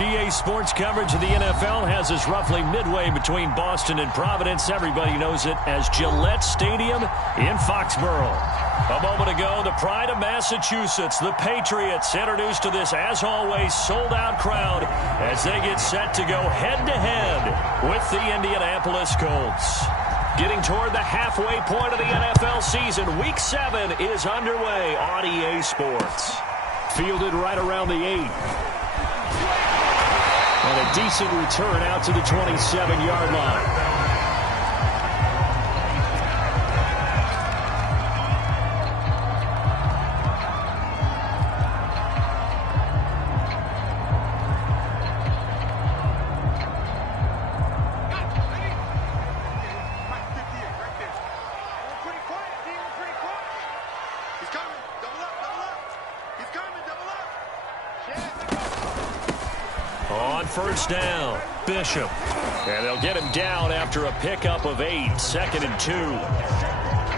EA Sports coverage of the NFL has us roughly midway between Boston and Providence. Everybody knows it as Gillette Stadium in Foxborough. A moment ago, the pride of Massachusetts, the Patriots, introduced to this, as always, sold-out crowd as they get set to go head-to-head with the Indianapolis Colts. Getting toward the halfway point of the NFL season, Week 7 is underway on EA Sports. Fielded right around the 8. And a decent return out to the 27-yard line. First down, Bishop. And they'll get him down after a pickup of 8, 2nd and 2.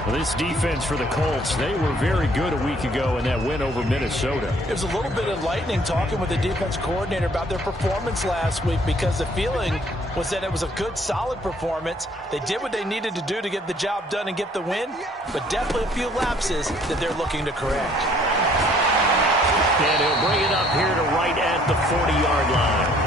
Well, this defense for the Colts, they were very good a week ago in that win over Minnesota. It was a little bit enlightening talking with the defense coordinator about their performance last week because the feeling was that it was a good, solid performance. They did what they needed to do to get the job done and get the win, but definitely a few lapses that they're looking to correct. And he'll bring it up here to right at the 40-yard line.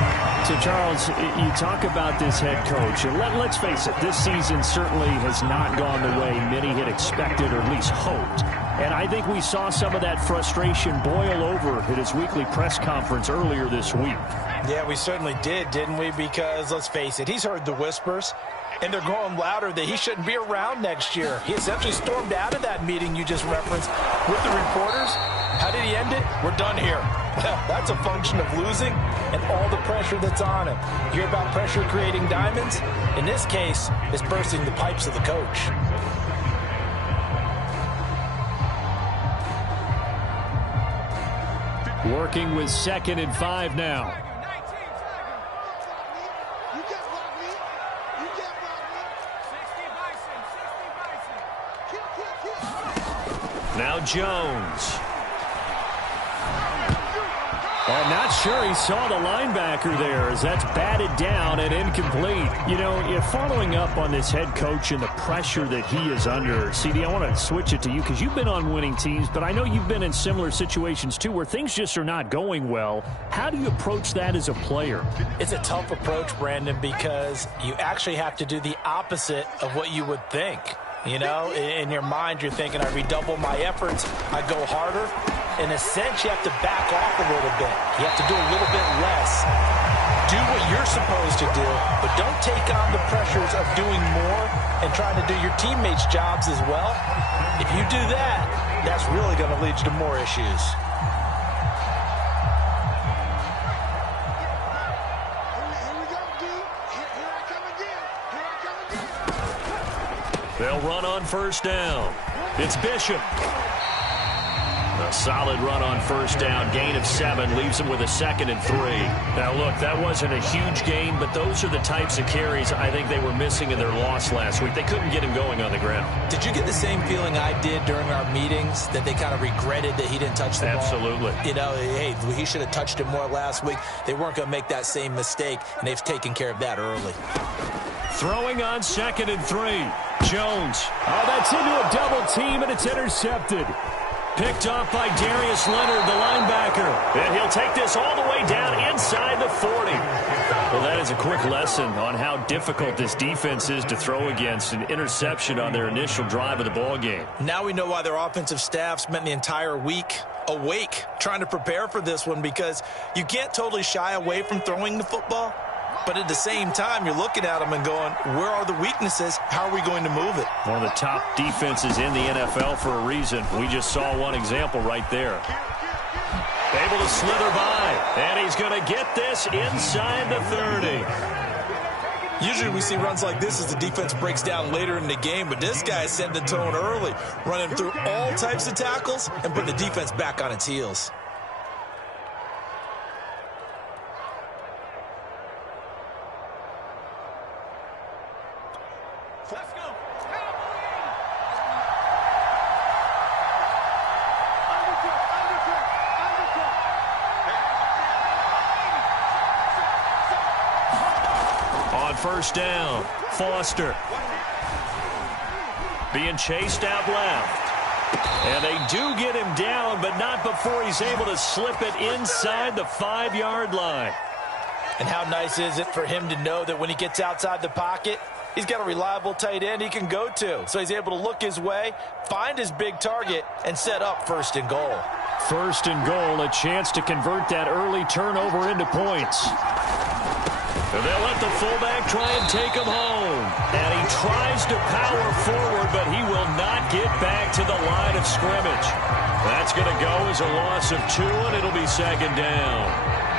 So, Charles, you talk about this head coach, and let's face it, this season certainly has not gone the way many had expected or at least hoped. And I think we saw some of that frustration boil over at his weekly press conference earlier this week. Yeah, we certainly did, didn't we? Because, let's face it, he's heard the whispers, and they're growing louder that he shouldn't be around next year. He essentially stormed out of that meeting you just referenced with the reporters. How did he end it? We're done here. That's a function of losing and all the pressure that's on him. You hear about pressure creating diamonds? In this case, it's bursting the pipes of the coach. Working with 2nd and 5 now. Now Jones. I'm not sure he saw the linebacker there as that's batted down and incomplete. You know, if following up on this head coach and the pressure that he is under, CD, I want to switch it to you because you've been on winning teams, but I know you've been in similar situations too where things just are not going well. How do you approach that as a player? It's a tough approach, Brandon, because you actually have to do the opposite of what you would think. You know, in your mind, you're thinking, I redouble my efforts, I go harder. In a sense, you have to back off a little bit. You have to do a little bit less. Do what you're supposed to do, but don't take on the pressures of doing more and trying to do your teammates' jobs as well. If you do that, that's really going to lead you to more issues. They'll run on first down. It's Bishop. A solid run on first down. Gain of 7 leaves him with a 2nd and 3. Now, look, that wasn't a huge gain, but those are the types of carries I think they were missing in their loss last week. They couldn't get him going on the ground. Did you get the same feeling I did during our meetings, that they kind of regretted that he didn't touch the ball? Absolutely. You know, hey, he should have touched it more last week. They weren't going to make that same mistake, and they've taken care of that early. Throwing on 2nd and 3. Jones. Oh, that's into a double team, and it's intercepted. Picked off by Darius Leonard, the linebacker. And he'll take this all the way down inside the 40. Well, that is a quick lesson on how difficult this defense is to throw against. An interception on their initial drive of the ball game. Now we know why their offensive staff spent the entire week awake trying to prepare for this one, because you can't totally shy away from throwing the football. But at the same time, you're looking at them and going, where are the weaknesses? How are we going to move it? One of the top defenses in the NFL for a reason. We just saw one example right there. Able to slither by, and he's going to get this inside the 30. Usually we see runs like this as the defense breaks down later in the game, but this guy set the tone early, running through all types of tackles and put the defense back on its heels. Let's go. On first down, Foster. Being chased out left. And they do get him down, but not before he's able to slip it inside the 5-yard line. And how nice is it for him to know that when he gets outside the pocket, he's got a reliable tight end he can go to. So he's able to look his way, find his big target, and set up first and goal. First and goal, a chance to convert that early turnover into points. And they'll let the fullback try and take him home. And he tries to power forward, but he will not get back to the line of scrimmage. That's going to go as a loss of 2, and it'll be second down.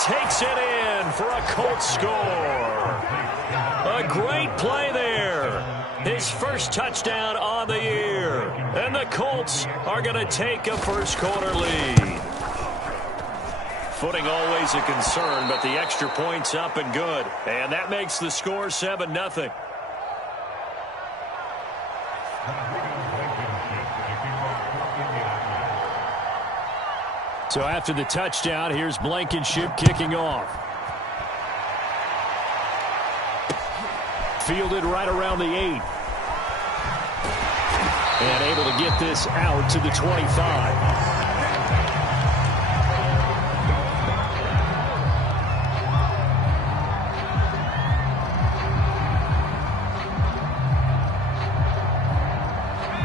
Takes it in for a Colts score. A great play there. His first touchdown on the year. And the Colts are going to take a first-quarter lead. Footing always a concern, but the extra point's up and good. And that makes the score 7-0. So after the touchdown, here's Blankenship kicking off. Fielded right around the 8. And able to get this out to the 25.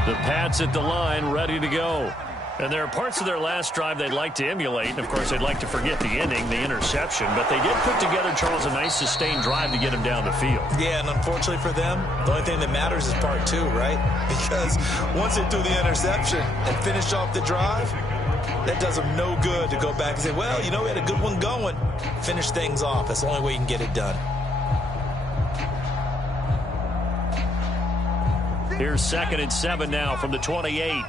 The Pats at the line, ready to go. And there are parts of their last drive they'd like to emulate. And, of course, they'd like to forget the ending, the interception. But they did put together, Charles, a nice sustained drive to get him down the field. Yeah, and unfortunately for them, the only thing that matters is part 2, right? Because once they threw the interception and finished off the drive, that does them no good to go back and say, well, you know, we had a good one going. Finish things off. That's the only way you can get it done. Here's 2nd and 7 now from the 28.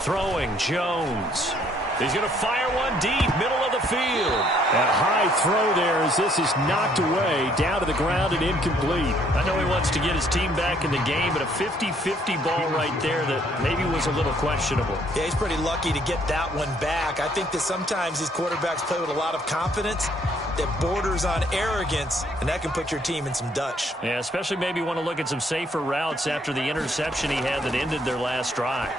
Throwing, Jones. He's going to fire one deep, middle of the field. A high throw there as this is knocked away, down to the ground and incomplete. I know he wants to get his team back in the game, but a 50-50 ball right there that maybe was a little questionable. Yeah, he's pretty lucky to get that one back. I think that sometimes these quarterbacks play with a lot of confidence that borders on arrogance, and that can put your team in some Dutch. Yeah, especially maybe want to look at some safer routes after the interception he had that ended their last drive.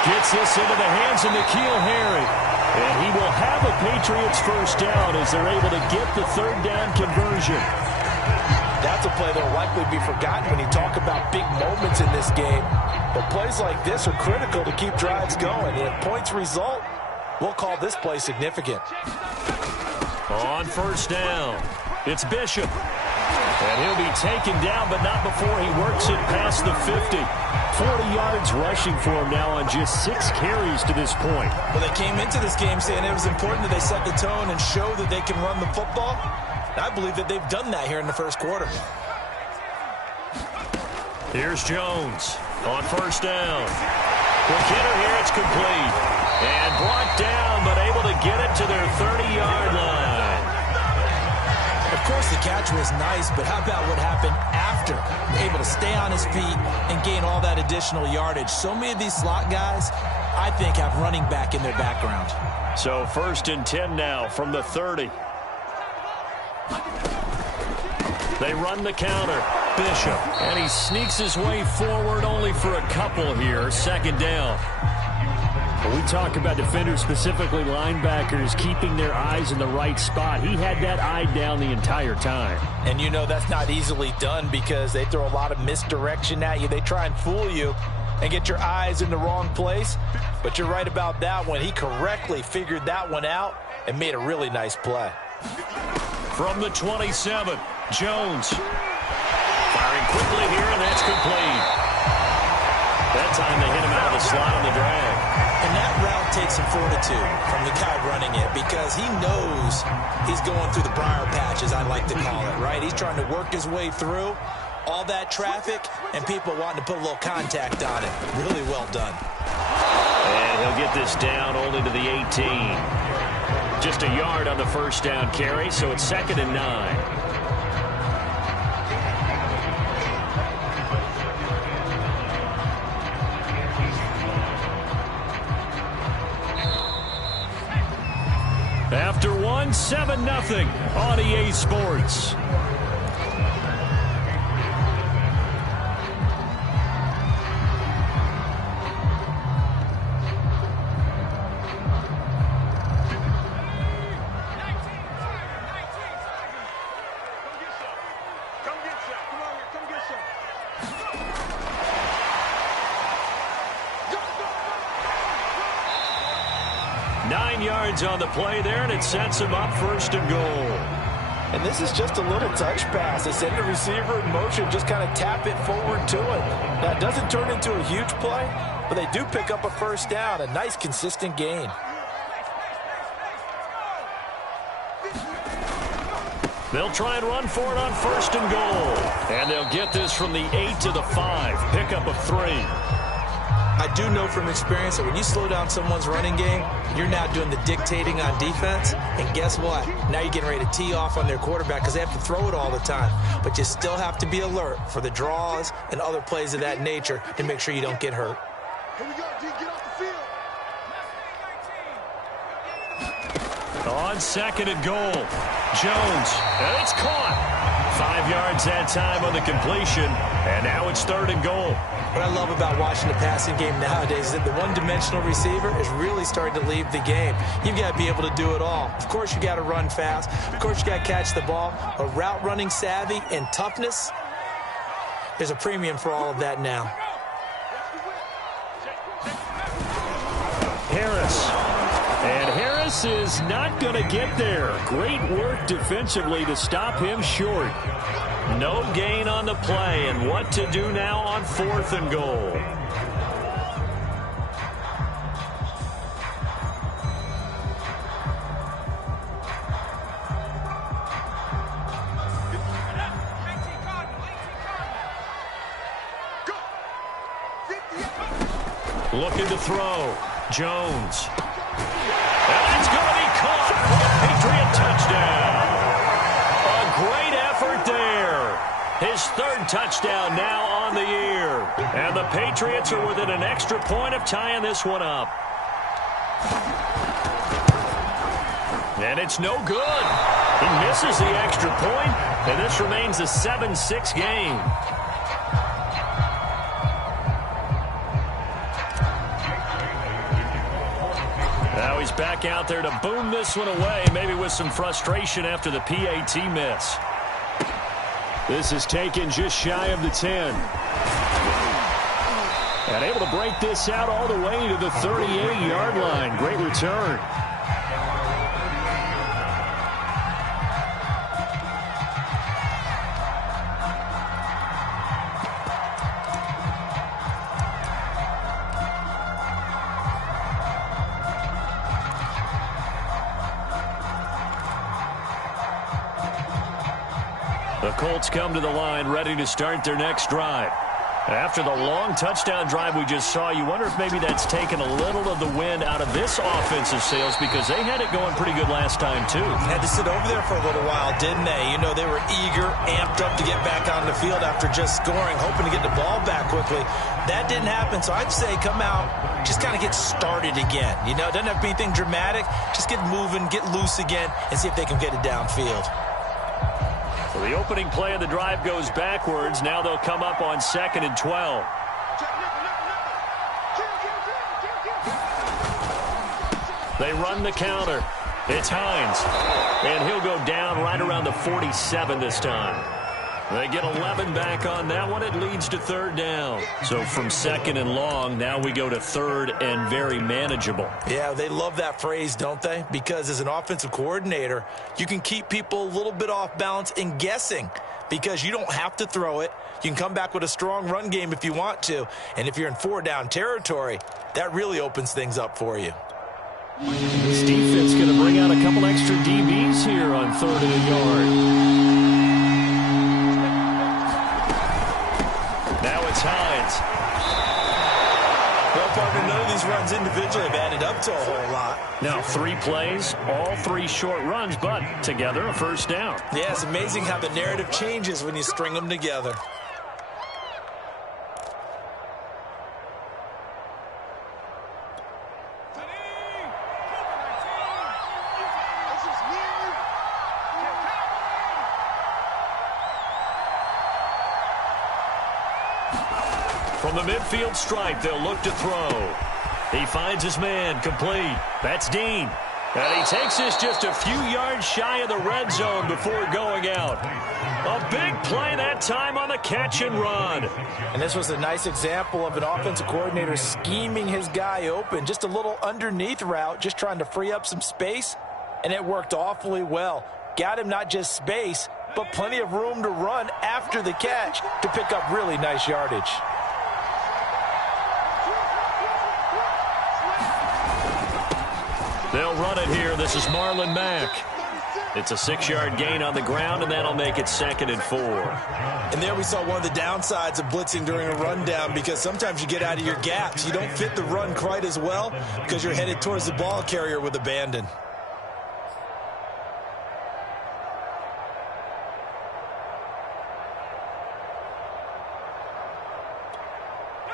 Gets this into the hands of N'Keal Harry. And he will have a Patriots first down as they're able to get the third down conversion. That's a play that will likely be forgotten when you talk about big moments in this game. But plays like this are critical to keep drives going. And if points result, we'll call this play significant. On first down, it's Bishop. And he'll be taken down, but not before he works it past the 50. 40 yards rushing for him now on just 6 carries to this point. Well, they came into this game saying it was important that they set the tone and show that they can run the football. And I believe that they've done that here in the first quarter. Here's Jones on first down. Quick hitter here, it's complete. And brought down, but able to get it to their 30-yard line. Of course, the catch was nice, but how about what happened after? Able to stay on his feet and gain all that additional yardage. So many of these slot guys, I think, have running back in their background. So 1st and 10 now from the 30. They run the counter. Bishop. And he sneaks his way forward only for a couple here. 2nd down. When we talk about defenders, specifically linebackers, keeping their eyes in the right spot, he had that eye down the entire time. And you know that's not easily done because they throw a lot of misdirection at you. They try and fool you and get your eyes in the wrong place. But you're right about that one. He correctly figured that one out and made a really nice play. From the 27, Jones. Firing quickly here, and that's complete. That time they hit him out of the slot on the drag. And that route takes take some fortitude from the guy running it because he knows he's going through the briar patches, I like to call it, right? He's trying to work his way through all that traffic and people wanting to put a little contact on it. Really well done. And he'll get this down only to the 18. Just a yard on the first down carry, so it's 2nd and 9. After 7-0 on EA Sports. Come get some. Come on here. Come get some. 9 yards on the play there, and it sets him up 1st and goal. And this is just a little touch pass. They send the receiver in motion, just kind of tap it forward to it. Now, it doesn't turn into a huge play, but they do pick up a first down. A nice, consistent gain. They'll try and run for it on 1st and goal. And they'll get this from the 8 to the 5. Pickup of 3. I do know from experience that when you slow down someone's running game, you're now doing the dictating on defense. And guess what? Now you're getting ready to tee off on their quarterback because they have to throw it all the time. But you still have to be alert for the draws and other plays of that nature to make sure you don't get hurt. Here we go, D. Get off the field. On 2nd and goal, Jones, and it's caught. 5 yards that time on the completion, and now it's 3rd and goal. What I love about watching the passing game nowadays is that the one-dimensional receiver is really starting to leave the game. You've got to be able to do it all. Of course, you got to run fast. Of course, you got to catch the ball. But route running savvy and toughness, there's a premium for all of that now. Harris. And Harris is not going to get there. Great work defensively to stop him short. No gain on the play, and what to do now on 4th and goal. Looking to throw. Jones. And it's going to be caught for a Patriot touchdown. A great effort there. His 3rd touchdown now on the year. And the Patriots are within an extra point of tying this one up. And it's no good. He misses the extra point, and this remains a 7-6 game. Now he's back out there to boom this one away, maybe with some frustration after the PAT miss. This is taken just shy of the 10. And able to break this out all the way to the 38-yard line. Great return. The Colts come to the line ready to start their next drive. After the long touchdown drive we just saw, you wonder if maybe that's taken a little of the wind out of this offensive sails because they had it going pretty good last time too. Had to sit over there for a little while, didn't they? You know, they were eager, amped up to get back on the field after just scoring, hoping to get the ball back quickly. That didn't happen, so I'd say come out, just kind of get started again. You know, it doesn't have to be anything dramatic. Just get moving, get loose again, and see if they can get it downfield. So the opening play of the drive goes backwards. Now they'll come up on 2nd and 12. They run the counter. It's Hines. And he'll go down right around the 47 this time. They get 11 back on that one. It leads to 3rd down. So from 2nd and long, now we go to 3rd and very manageable. Yeah, they love that phrase, don't they? Because as an offensive coordinator, you can keep people a little bit off balance and guessing because you don't have to throw it. You can come back with a strong run game if you want to. And if you're in 4-down territory, that really opens things up for you. This defense going to bring out a couple extra DBs here on 3rd and a yard. Now it's Hines. Well, partner, none of these runs individually have added up to a whole lot. Now 3 plays, all 3 short runs, but together a first down. Yeah, it's amazing how the narrative changes when you string them together. From the midfield stripe, they'll look to throw. He finds his man, complete. That's Dean. And he takes this just a few yards shy of the red zone before going out. A big play that time on the catch and run. And this was a nice example of an offensive coordinator scheming his guy open. Just a little underneath route, just trying to free up some space. And it worked awfully well. Got him not just space, but plenty of room to run after the catch to pick up really nice yardage. They'll run it here. This is Marlon Mack. It's a 6-yard gain on the ground, and that'll make it 2nd and 4. And there we saw one of the downsides of blitzing during a rundown, because sometimes you get out of your gaps. You don't fit the run quite as well because you're headed towards the ball carrier with abandon.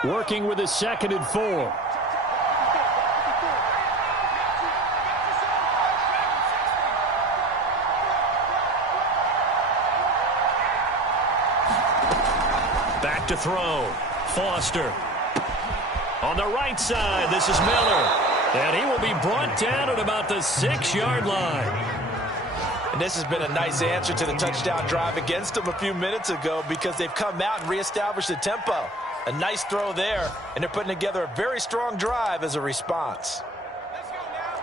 Working with a 2nd and 4. Back to throw. Foster. On the right side, this is Miller. And he will be brought down at about the 6-yard line. And this has been a nice answer to the touchdown drive against them a few minutes ago, because they've come out and reestablished the tempo. A nice throw there, and they're putting together a very strong drive as a response. Let's go now.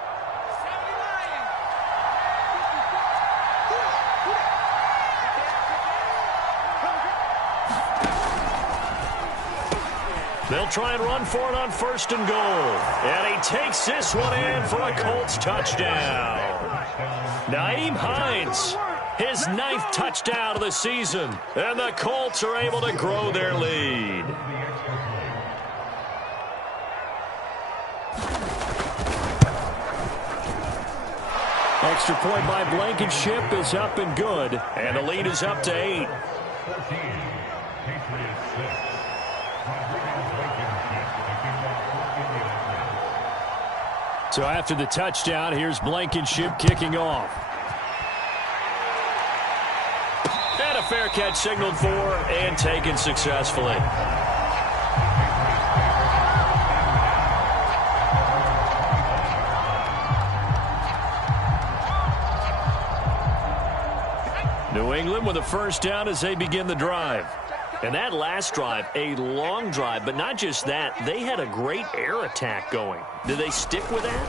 79. They'll try and run for it on 1st and goal. And he takes this one in for a Colts touchdown. Nyheim Hines, his 9th touchdown of the season. And the Colts are able to grow their lead. Extra point by Blankenship is up and good. And the lead is up to 8. So after the touchdown, here's Blankenship kicking off. And a fair catch signaled for and taken successfully. New England with a first down as they begin the drive. And that last drive, a long drive, but not just that, they had a great air attack going. Did they stick with that?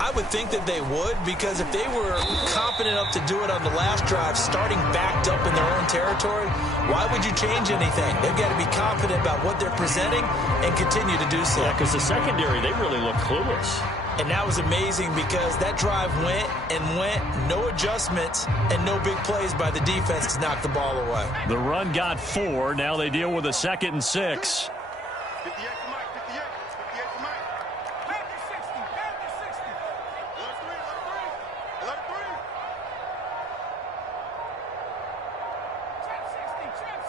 I would think that they would, because if they were confident enough to do it on the last drive, starting backed up in their own territory, why would you change anything? They've got to be confident about what they're presenting and continue to do so. Yeah, because the secondary, they really look clueless. And that was amazing, because that drive went and went, no adjustments, and no big plays by the defense to knock the ball away. The run got 4. Now they deal with a 2nd and 6. 58 for Mike. 58. 58 for Mike. Panther 60. Panther 60. Alert 3. Alert 3. Alert 3. Trap 60. Trap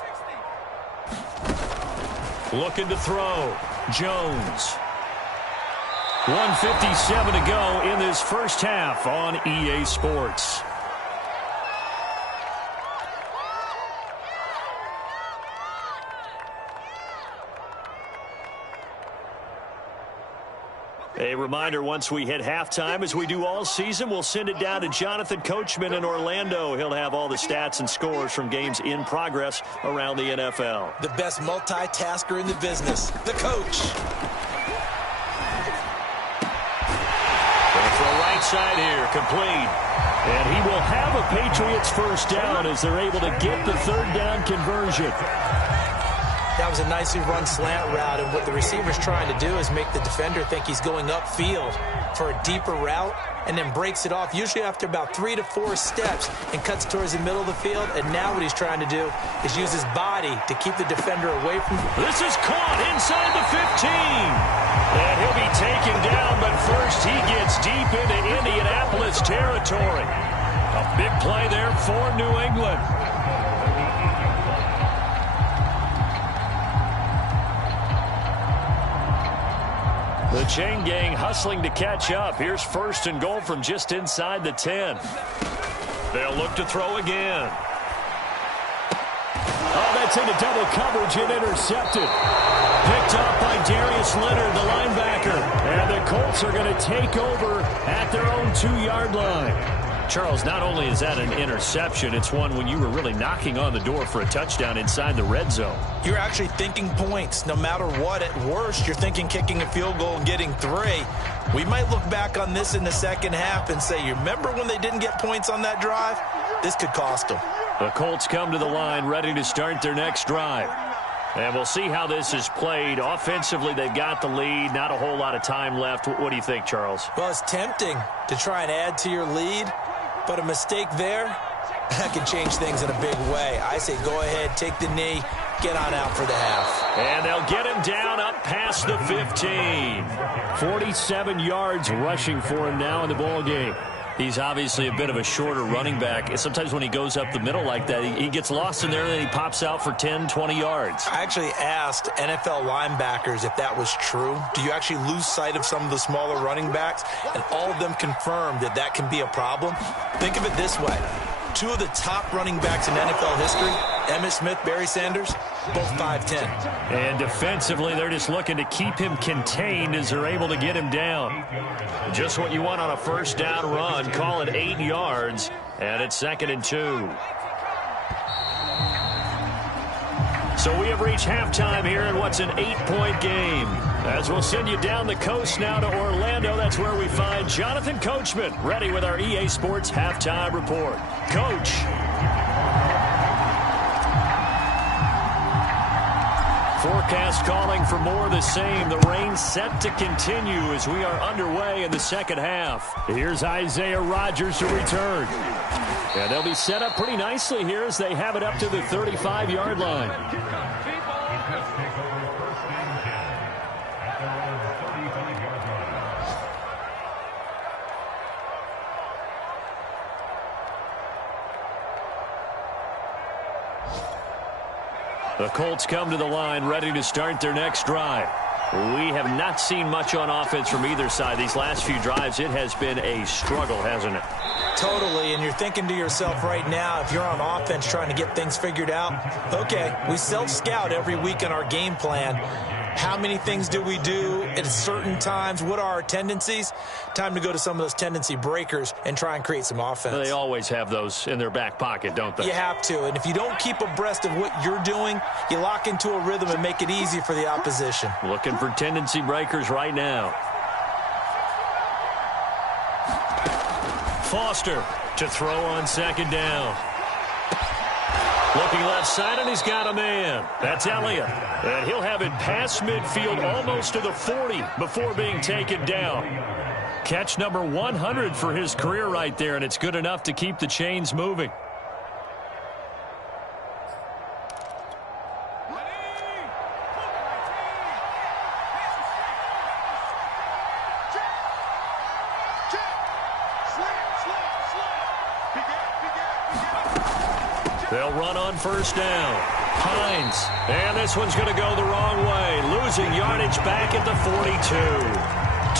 60. Looking to throw. Jones. 1:57 to go in this first half on EA Sports. A reminder, once we hit halftime, as we do all season, we'll send it down to Jonathan Coachman in Orlando. He'll have all the stats and scores from games in progress around the NFL. The best multitasker in the business, the coach. For a right side here, complete. And he will have a Patriots first down as they're able to get the 3rd down conversion. Now, That was a nicely run slant route, and what the receiver's trying to do is make the defender think he's going upfield for a deeper route, and then breaks it off, usually after about 3 to 4 steps, and cuts towards the middle of the field. And now what he's trying to do is use his body to keep the defender away from. This is caught inside the 15. And he'll be taken down, but first he gets deep into Indianapolis territory. A big play there for New England. The chain gang hustling to catch up. Here's first and goal from just inside the 10. They'll look to throw again. Oh, that's into double coverage and intercepted. Picked up by Darius Leonard, the linebacker. And the Colts are going to take over at their own 2-yard line. Charles, not only is that an interception, it's one when you were really knocking on the door for a touchdown inside the red zone. You're actually thinking points. No matter what, at worst, you're thinking kicking a field goal and getting 3. We might look back on this in the second half and say, you remember when they didn't get points on that drive? This could cost them. The Colts come to the line ready to start their next drive. And we'll see how this is played. Offensively, they've got the lead. Not a whole lot of time left. What do you think, Charles? Well, it's tempting to try and add to your lead. But a mistake there, that can change things in a big way. I say go ahead, take the knee, get on out for the half. And they'll get him down up past the 15. 47 yards rushing for him now in the ball game. He's obviously a bit of a shorter running back. Sometimes when he goes up the middle like that, he gets lost in there and then he pops out for 10, 20 yards. I actually asked NFL linebackers if that was true. Do you actually lose sight of some of the smaller running backs? And all of them confirmed that that can be a problem. Think of it this way. 2 of the top running backs in NFL history, Emmitt Smith, Barry Sanders, both 5'10". And defensively, they're just looking to keep him contained as they're able to get him down. Just what you want on a first down run. Call it 8 yards, and it's 2nd and 2. So we have reached halftime here in what's an 8-point game. As we'll send you down the coast now to Orlando, that's where we find Jonathan Coachman, ready with our EA Sports Halftime Report. Coach. Forecast calling for more of the same. The rain set to continue as we are underway in the second half. Here's Isaiah Rodgers to return. And they'll be set up pretty nicely here as they have it up to the 35-yard line. The Colts come to the line ready to start their next drive. We have not seen much on offense from either side. These last few drives, it has been a struggle, hasn't it? Totally, and you're thinking to yourself right now, if you're on offense trying to get things figured out, okay, we self-scout every week in our game plan. How many things do we do at certain times? What are our tendencies? Time to go to some of those tendency breakers and try and create some offense. They always have those in their back pocket, don't they? You have to, and if you don't keep abreast of what you're doing, you lock into a rhythm and make it easy for the opposition. Looking for tendency breakers right now. Foster to throw on 2nd down. Looking left side, and he's got a man. That's Elliott. And he'll have it past midfield almost to the 40 before being taken down. Catch number 100 for his career right there, and it's good enough to keep the chains moving. They'll run on first down. Hines. And this one's going to go the wrong way. Losing yardage back at the 42.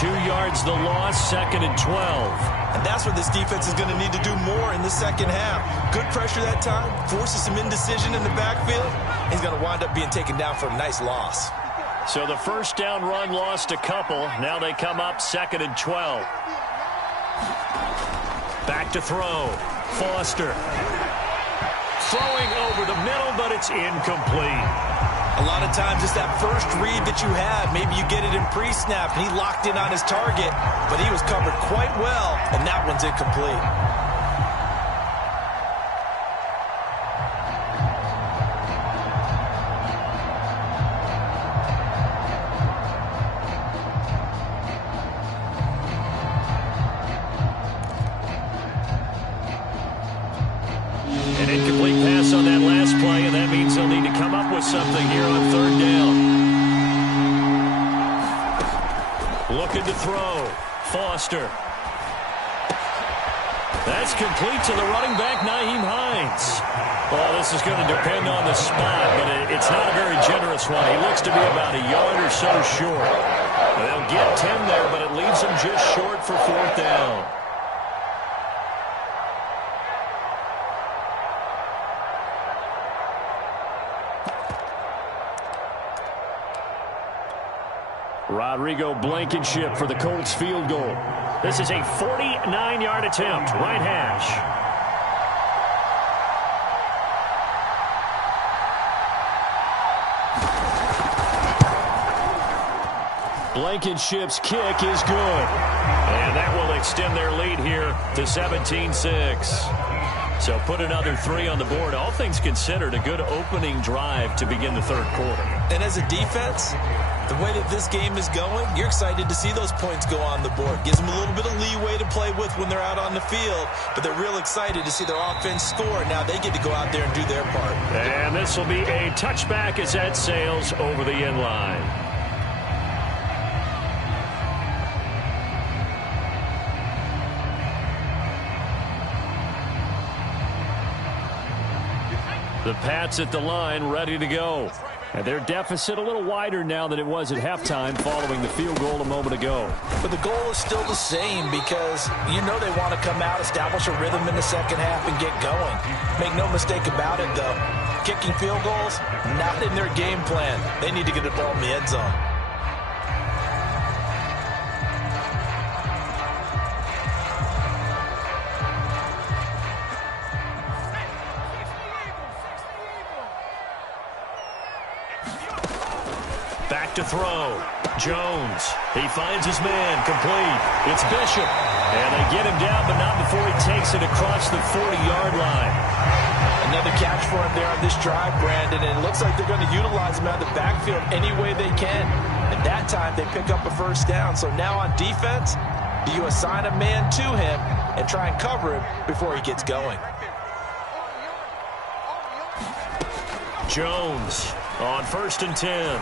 2 yards the loss, 2nd and 12. And that's where this defense is going to need to do more in the second half. Good pressure that time. Forces some indecision in the backfield. He's going to wind up being taken down for a nice loss. So the first down run lost a couple. Now they come up 2nd and 12. Back to throw. Foster. Throwing over the middle, but it's incomplete. A lot of times it's that first read that you have. Maybe you get it in pre-snap, and he locked in on his target, but he was covered quite well, and that one's incomplete. looking to throw. Foster. That's complete to the running back, Nyheim Hines. Well, this is going to depend on the spot, but it's not a very generous one. He looks to be about a yard or so short. They'll get 10 there, but it leaves him just short for 4th down. Rodrigo Blankenship for the Colts field goal. This is a 49-yard attempt, right hash. Blankenship's kick is good. And that will extend their lead here to 17-6. So put another 3 on the board. All things considered, a good opening drive to begin the 3rd quarter. And as a defense, the way that this game is going, you're excited to see those points go on the board. Gives them a little bit of leeway to play with when they're out on the field, but they're real excited to see their offense score. Now they get to go out there and do their part. And this will be a touchback as that sails over the end line. The Pats at the line, ready to go. And their deficit a little wider now than it was at halftime following the field goal a moment ago. But the goal is still the same because you know they want to come out, establish a rhythm in the second half, and get going. Make no mistake about it, though. Kicking field goals, not in their game plan. They need to get the ball in the end zone. Back to throw. Jones. He finds his man. Complete. It's Bishop. And they get him down, but not before he takes it across the 40-yard line. Another catch for him there on this drive, Brandon. And it looks like they're going to utilize him out of the backfield any way they can. And that time they pick up a 1st down. So now on defense, do you assign a man to him and try and cover him before he gets going? Jones on 1st and 10.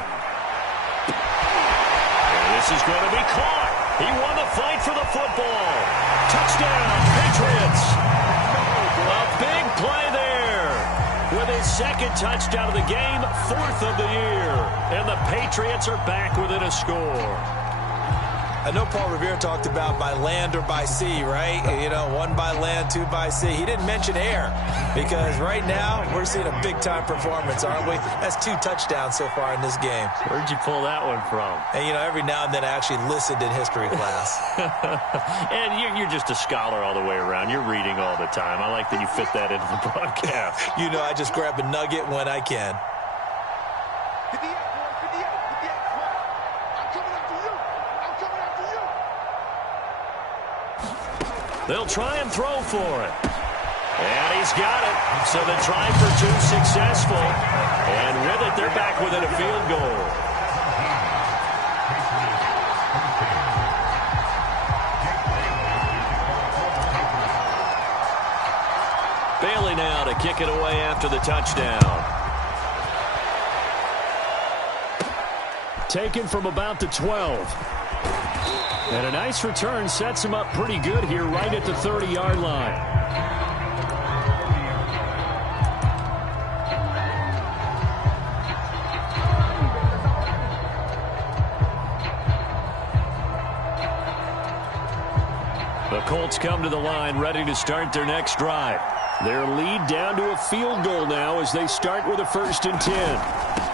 This is going to be caught. He won the fight for the football. Touchdown, Patriots. A big play there. With his 2nd touchdown of the game, 4th of the year. And the Patriots are back within a score. I know Paul Revere talked about by land or by sea, right? You know, 1 by land, 2 by sea. He didn't mention air because right now we're seeing a big-time performance, aren't we? That's 2 touchdowns so far in this game. Where'd you pull that one from? And, you know, every now and then I actually listened in history class. And you're just a scholar all the way around. You're reading all the time. I like that you fit that into the broadcast. You know, I just grab a nugget when I can. They'll try and throw for it. And he's got it. So the try for 2 successful. And with it, they're back within a field goal. Bailey now to kick it away after the touchdown. Taken from about the 12. And a nice return sets him up pretty good here right at the 30-yard line. The Colts come to the line ready to start their next drive. Their lead down to a field goal now as they start with a 1st and 10.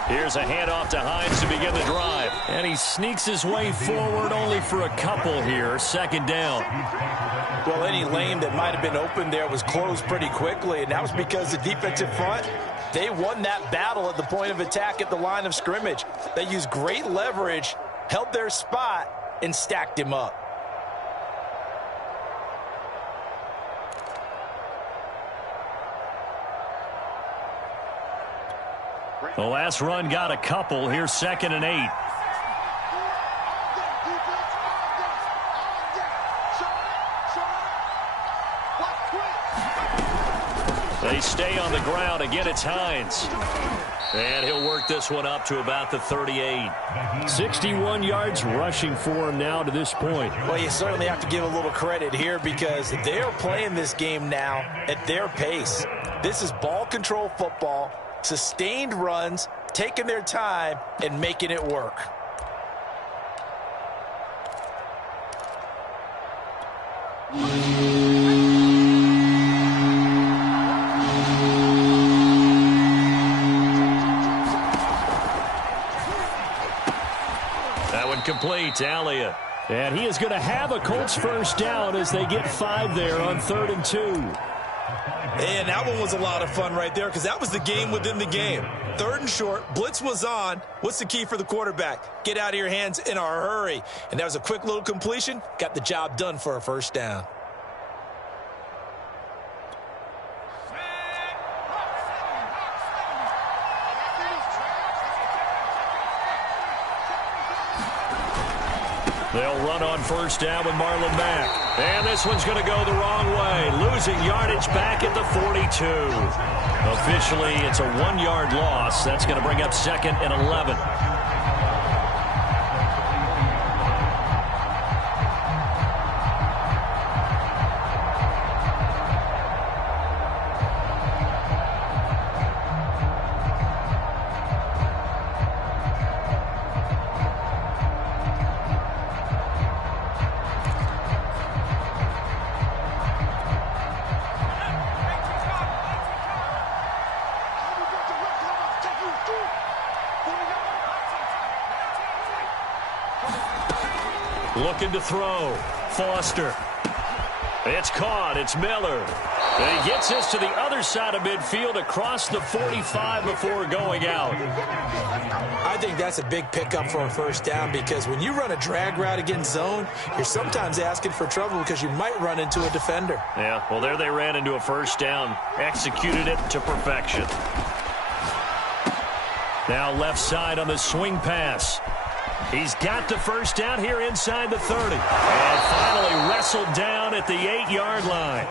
Here's a handoff to Hines to begin the drive. And he sneaks his way forward only for a couple here. 2nd down. Well, any lane that might have been open there was closed pretty quickly, and that was because the defensive front, they won that battle at the point of attack at the line of scrimmage. They used great leverage, held their spot, and stacked him up. The last run got a couple. Here's 2nd and 8. They stay on the ground. Again, it's Hines. And he'll work this one up to about the 38. 61 yards rushing for him now to this point. Well, you certainly have to give a little credit here because they're playing this game now at their pace. This is ball control football, sustained runs, taking their time, and making it work. That one complete to Elliott. And he is going to have a Colts first down as they get 5 there on 3rd and 2. And that one was a lot of fun right there because that was the game within the game. 3rd and short, blitz was on. What's the key for the quarterback? Get out of your hands in a hurry. And that was a quick little completion. Got the job done for a first down. They'll run on first down with Marlon Mack. And this one's going to go the wrong way. Losing yardage back at the 42. Officially, it's a 1-yard loss. That's going to bring up 2nd and 11. Looking to throw. Foster. It's caught. It's Miller. And he gets this to the other side of midfield across the 45 before going out. I think that's a big pickup for a first down because when you run a drag route against zone, you're sometimes asking for trouble because you might run into a defender. Yeah, well, there they ran into a first down. Executed it to perfection. Now left side on the swing pass. He's got the first down here inside the 30. And finally wrestled down at the 8-yard line.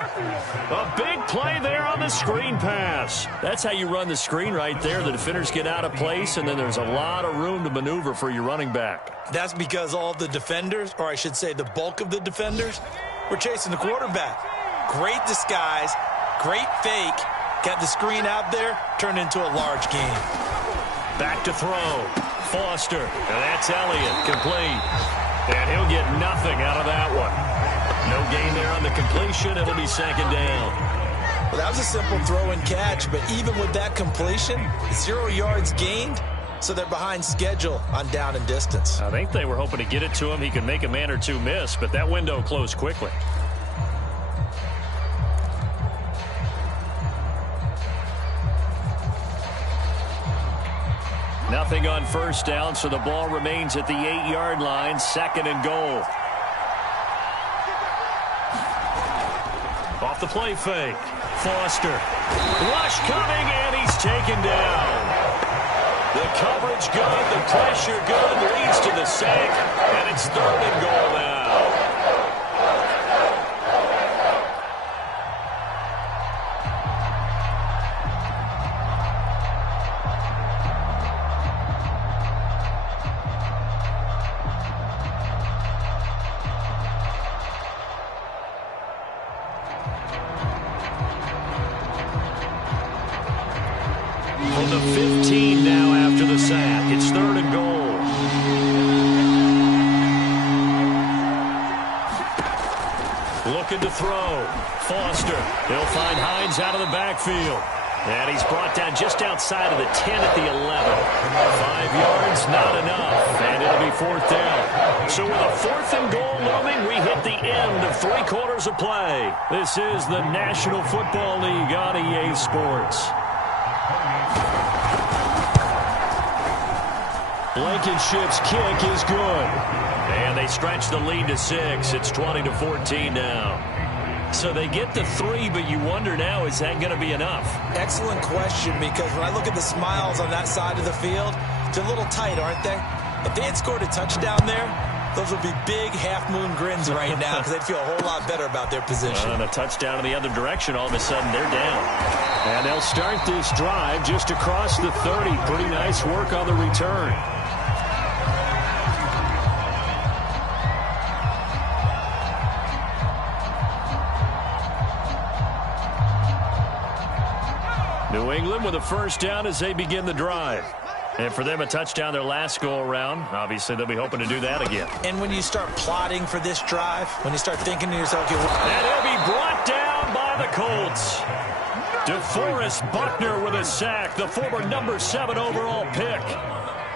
A big play there on the screen pass. That's how you run the screen right there. The defenders get out of place, and then there's a lot of room to maneuver for your running back. That's because all the defenders, or I should say the bulk of the defenders, were chasing the quarterback. Great disguise, great fake. Got the screen out there, turned into a large gain. Back to throw. Foster, and that's Elliott, complete. And he'll get nothing out of that one. No gain there on the completion. It'll be 2nd down. Well, that was a simple throw and catch, but even with that completion, 0 yards gained, so they're behind schedule on down and distance. I think they were hoping to get it to him. He could make a man or two miss, but that window closed quickly. Nothing on first down, so the ball remains at the 8-yard line. 2nd and goal. Off the play fake. Foster. Rush coming, and he's taken down. The coverage good, the pressure good, leads to the sack, and it's 3rd and goal now. From the 15 now after the sack. It's 3rd and goal. Looking to throw. Foster. He'll find Hines out of the backfield. And he's brought down just outside of the 10 at the 11. 5 yards, not enough. And it'll be 4th down. So with a 4th and goal looming, we hit the end of 3 quarters of play. This is the National Football League on EA Sports. Blankenship's kick is good. And they stretch the lead to 6. It's 20-14 now. So they get the 3, but you wonder now, is that going to be enough? Excellent question, because when I look at the smiles on that side of the field, they're a little tight, aren't they? If they had scored a touchdown there, Those will be big half-moon grins right now because they'd feel a whole lot better about their position. And a touchdown in the other direction, all of a sudden they're down. And they'll start this drive just across the 30. Pretty nice work on the return. New England with a first down as they begin the drive. And for them, a touchdown their last go-around. Obviously, they'll be hoping to do that again. And when you start plotting for this drive, when you start thinking to yourself, okay, and he'll be brought down by the Colts. DeForest Buckner with a sack, the former number 7 overall pick.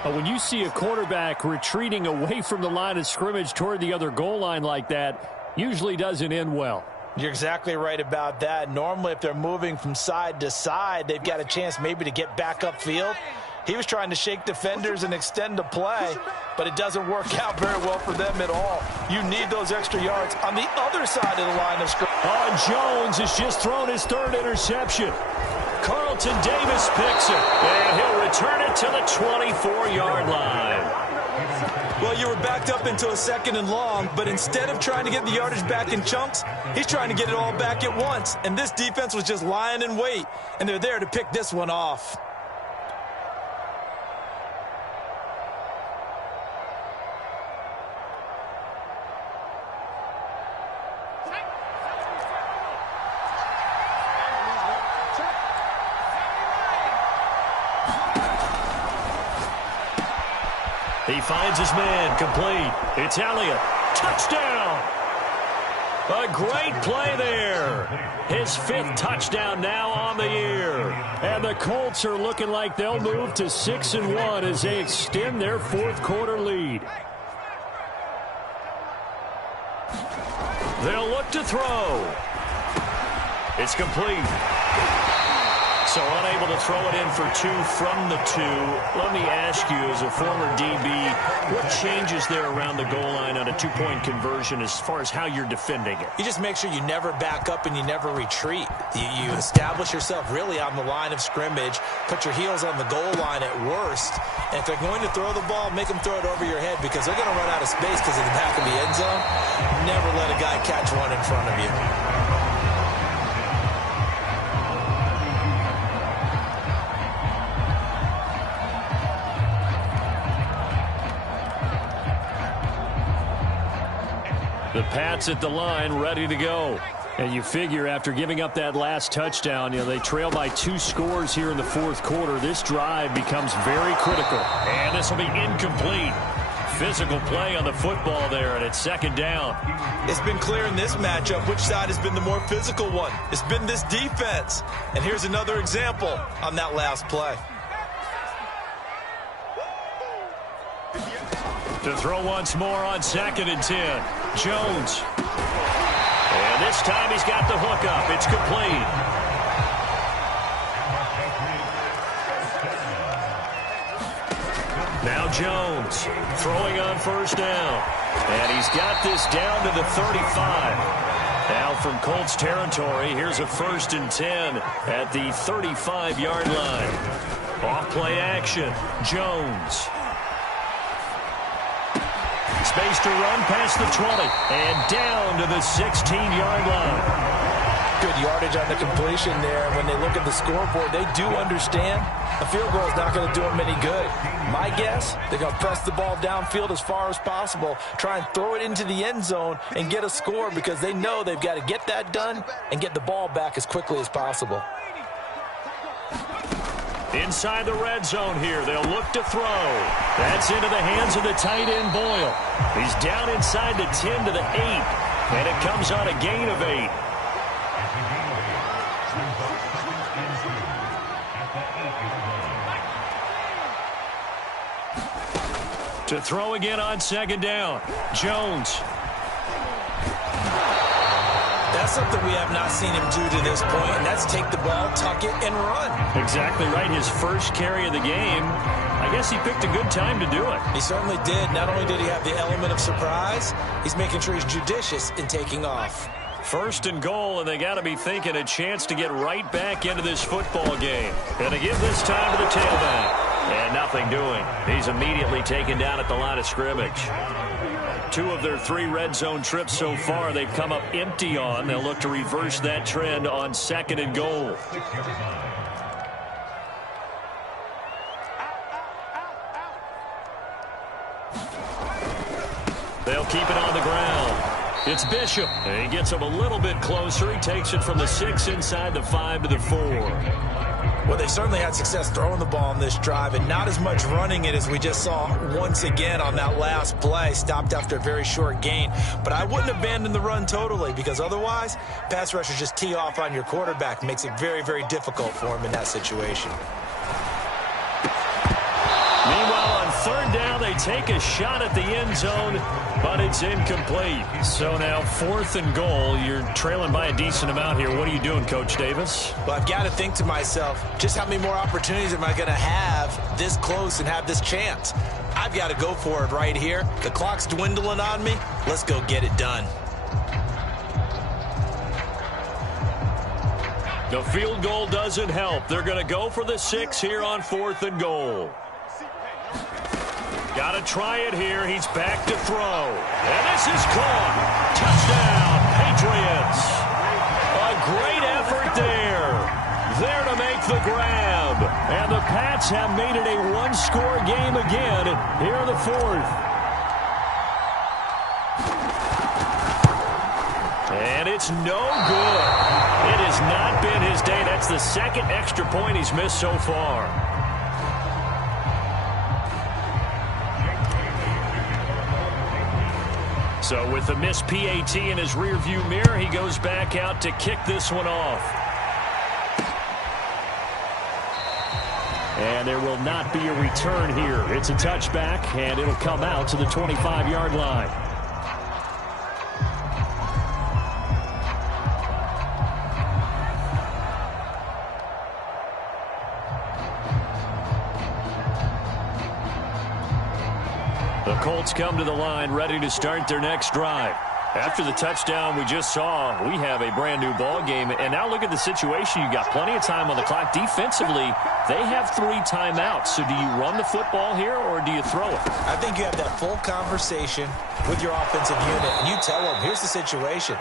When you see a quarterback retreating away from the line of scrimmage toward the other goal line like that, usually doesn't end well. You're exactly right about that. Normally, if they're moving from side to side, they've got a chance maybe to get back upfield. He was trying to shake defenders and extend the play, but it doesn't work out very well for them at all. You need those extra yards on the other side of the line of scrimmage. Jones has just thrown his 3rd interception. Carlton Davis picks it, and he'll return it to the 24-yard line. Well, you were backed up into a 2nd and long, but instead of trying to get the yardage back in chunks, he's trying to get it all back at once. And this defense was just lying in wait, and they're there to pick this one off. He finds his man, complete. It's Elliott. Touchdown! A great play there. His 5th touchdown now on the year. And the Colts are looking like they'll move to 6-1 as they extend their 4th quarter lead. They'll look to throw. It's complete. So unable to throw it in for 2 from the 2. Let me ask you, as a former DB, what changes there around the goal line on a 2-point conversion as far as how you're defending it? You just make sure you never back up and you never retreat. You establish yourself really on the line of scrimmage, put your heels on the goal line at worst, and if they're going to throw the ball, make them throw it over your head because they're going to run out of space because of the back of the end zone. Never let a guy catch one in front of you. The Pats at the line, ready to go. And you figure after giving up that last touchdown, they trail by 2 scores here in the 4th quarter. This drive becomes very critical. And this will be incomplete. Physical play on the football there, and it's 2nd down. It's been clear in this matchup which side has been the more physical one. It's been this defense. And here's another example on that last play. To throw once more on 2nd and 10. Jones. And this time he's got the hook up. It's complete. Now Jones throwing on 1st down. And he's got this down to the 35. Now from Colts territory, here's a 1st and 10 at the 35-yard line. Off play action. Jones. Space to run past the 20 and down to the 16-yard line. Good yardage on the completion there. When they look at the scoreboard, they do understand a field goal is not going to do them any good. My guess, they're going to press the ball downfield as far as possible, try and throw it into the end zone and get a score because they know they've got to get that done and get the ball back as quickly as possible. Inside the red zone here, they'll look to throw. That's into the hands of the tight end, Boyle. He's down inside the 10 to the 8, and it comes on a gain of 8. To throw again on 2nd down. Jones. That's something we have not seen him do to this point, and that's take the ball, tuck it, and run. Exactly right. His first carry of the game. I guess he picked a good time to do it. He certainly did. Not only did he have the element of surprise, he's making sure he's judicious in taking off. 1st and goal, and they got to be thinking a chance to get right back into this football game. And to give this time to the tailback. And nothing doing. He's immediately taken down at the line of scrimmage. 2 of their 3 red zone trips so far they've come up empty on. They'll look to reverse that trend on 2nd and goal. They'll keep it on the ground. It's Bishop. He gets him a little bit closer. He takes it from the 6 inside the 5 to the 4. Well, they certainly had success throwing the ball on this drive and not as much running it as we just saw once again on that last play. Stopped after a very short gain. But I wouldn't abandon the run totally because otherwise, pass rushers just tee off on your quarterback. Makes it very, very difficult for him in that situation. Meanwhile, on 3rd down, they take a shot at the end zone, but it's incomplete. So now 4th and goal. You're trailing by a decent amount here. What are you doing, Coach Davis? Well, I've got to think to myself, just how many more opportunities am I going to have this close and have this chance? I've got to go for it right here. The clock's dwindling on me. Let's go get it done. The field goal doesn't help. They're going to go for the 6 here on 4th and goal. Got to try it here. He's back to throw. And this is caught. Touchdown, Patriots. A great effort there. There to make the grab. And the Pats have made it a 1-score game again here in the 4th. And it's no good. It has not been his day. That's the 2nd extra point he's missed so far. So with the missed PAT in his rearview mirror, he goes back out to kick this one off. And there will not be a return here. It's a touchback, and it'll come out to the 25-yard line. The Colts come to the line ready to start their next drive. After the touchdown we just saw, we have a brand new ball game. And now look at the situation. You got plenty of time on the clock. Defensively, they have 3 timeouts. So do you run the football here or do you throw it? I think you have that full conversation with your offensive unit, and you tell them, here's the situation.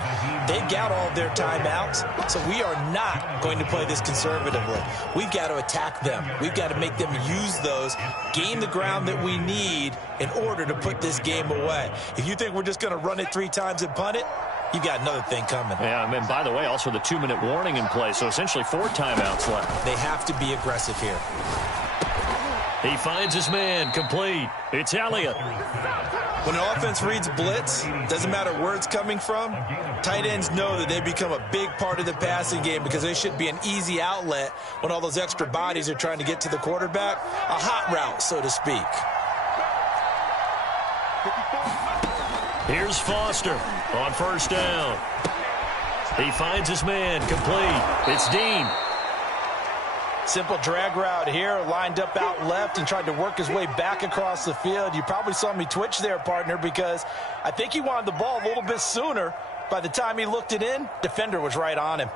They've got all of their timeouts, so we are not going to play this conservatively. We've got to attack them. We've got to make them use those, gain the ground that we need in order to put this game away. If you think we're just going to run it 3 times and punt it, you got another thing coming. Yeah, and by the way, also the 2-minute warning in play, so essentially 4 timeouts left. They have to be aggressive here. He finds his man, complete. It's Elliott. When an offense reads blitz, doesn't matter where it's coming from, tight ends know that they become a big part of the passing game because they should be an easy outlet when all those extra bodies are trying to get to the quarterback. A hot route, so to speak. Here's Foster on 1st down. He finds his man, complete. It's Dean. Simple drag route here, lined up out left and tried to work his way back across the field. You probably saw me twitch there, partner, because I think he wanted the ball a little bit sooner. By the time he looked it in, defender was right on him.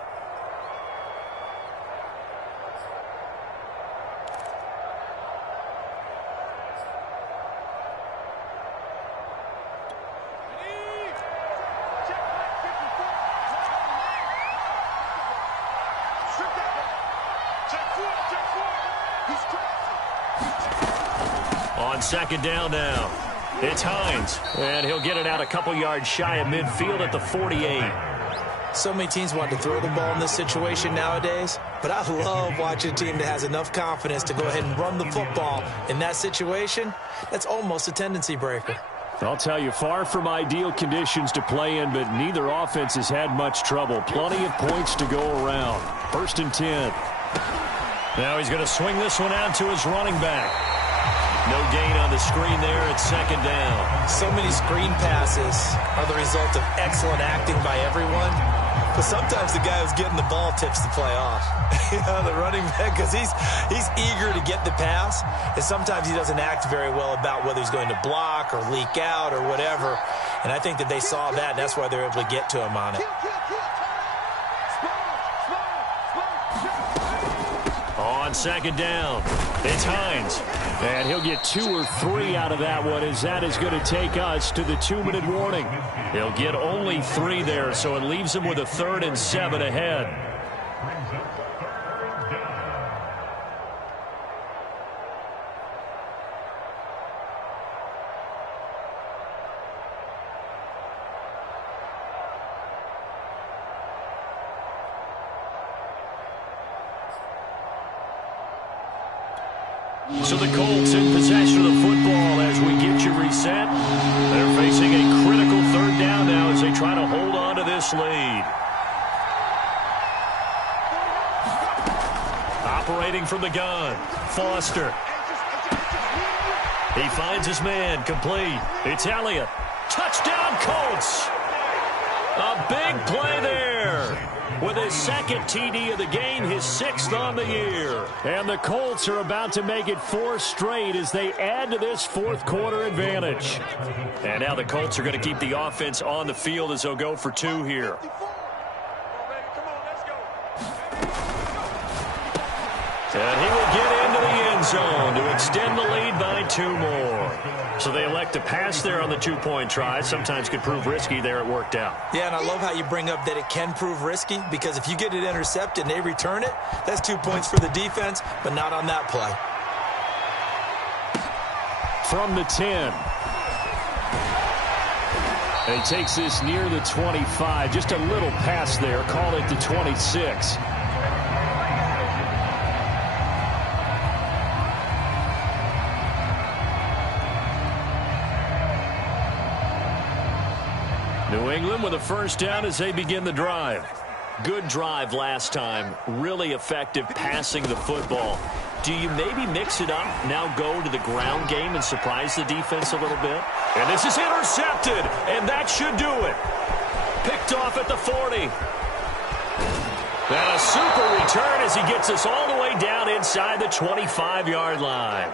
On 2nd down now, it's Hines, and he'll get it out a couple yards shy of midfield at the 48. So many teams want to throw the ball in this situation nowadays, but I love watching a team that has enough confidence to go ahead and run the football in that situation. That's almost a tendency breaker. I'll tell you, far from ideal conditions to play in, but neither offense has had much trouble. Plenty of points to go around. 1st and 10. Now he's going to swing this one out to his running back. No gain on the screen there at 2nd down. So many screen passes are the result of excellent acting by everyone. But sometimes the guy who's getting the ball tips the play off. The running back, because he's eager to get the pass, and sometimes he doesn't act very well about whether he's going to block or leak out or whatever. And I think that they saw that, and that's why they're able to get to him on it. On On second down, it's Hines. And he'll get 2 or 3 out of that one, as that is going to take us to the 2-minute warning. He'll get only 3 there, so it leaves him with a 3rd and 7 ahead. So the Colts in possession of the football as we get you reset. They're facing a critical 3rd down now as they try to hold on to this lead. Operating from the gun, Foster. He finds his man, complete. It's Elliott. Touchdown, Colts! A big play there. With his 2nd TD of the game, his 6th on the year. And the Colts are about to make it 4 straight as they add to this 4th quarter advantage. And now the Colts are going to keep the offense on the field as they'll go for 2 here. And he will get into the end zone to extend the lead by 2 more. So they elect to pass there on the 2-point try. Sometimes could prove risky. There it worked out. Yeah, and I love how you bring up that it can prove risky, because if you get it intercepted and they return it, that's 2 points for the defense, but not on that play. From the 10. And he takes this near the 25. Just a little pass there. Call it the 26. New England with a 1st down as they begin the drive. Good drive last time. Really effective passing the football. Do you maybe mix it up, now go to the ground game and surprise the defense a little bit? And this is intercepted, and that should do it. Picked off at the 40. And a super return as he gets us all the way down inside the 25-yard line.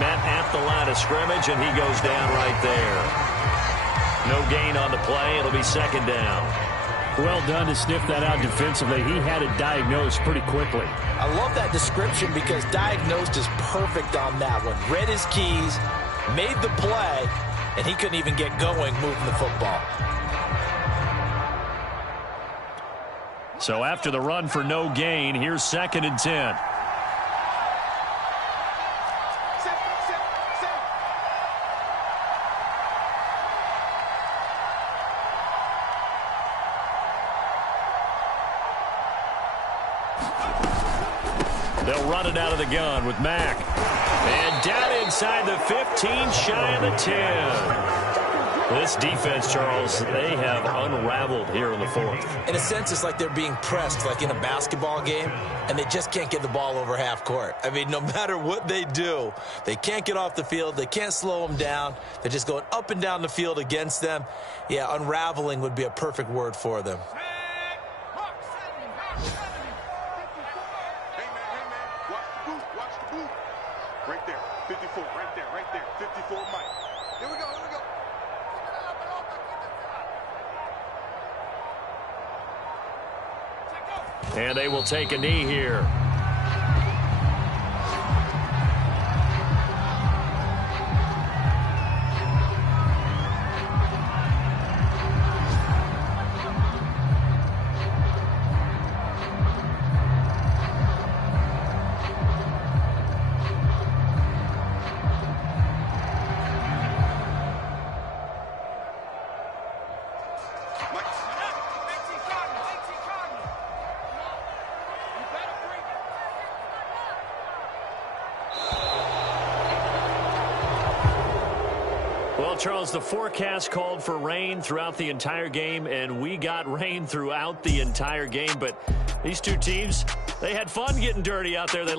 Met at the line of scrimmage, and he goes down right there. No gain on the play. It'll be 2nd down. Well done to sniff that out defensively. He had it diagnosed pretty quickly. I love that description because diagnosed is perfect on that one. Read his keys, made the play, and he couldn't even get going moving the football. So after the run for no gain, here's 2nd and 10. They'll run it out of the gun with Mack. And down inside the 15, shy of the 10. This defense, Charles, they have unraveled here in the 4th. In a sense, it's like they're being pressed like in a basketball game, and they just can't get the ball over half court. I mean, no matter what they do, they can't get off the field. They can't slow them down. They're just going up and down the field against them. Yeah, unraveling would be a perfect word for them. Right there, 54, right there, 54, Mike. Here we go. And they will take a knee here. Well, Charles, the forecast called for rain throughout the entire game, and we got rain throughout the entire game. But these two teams, they had fun getting dirty out there. They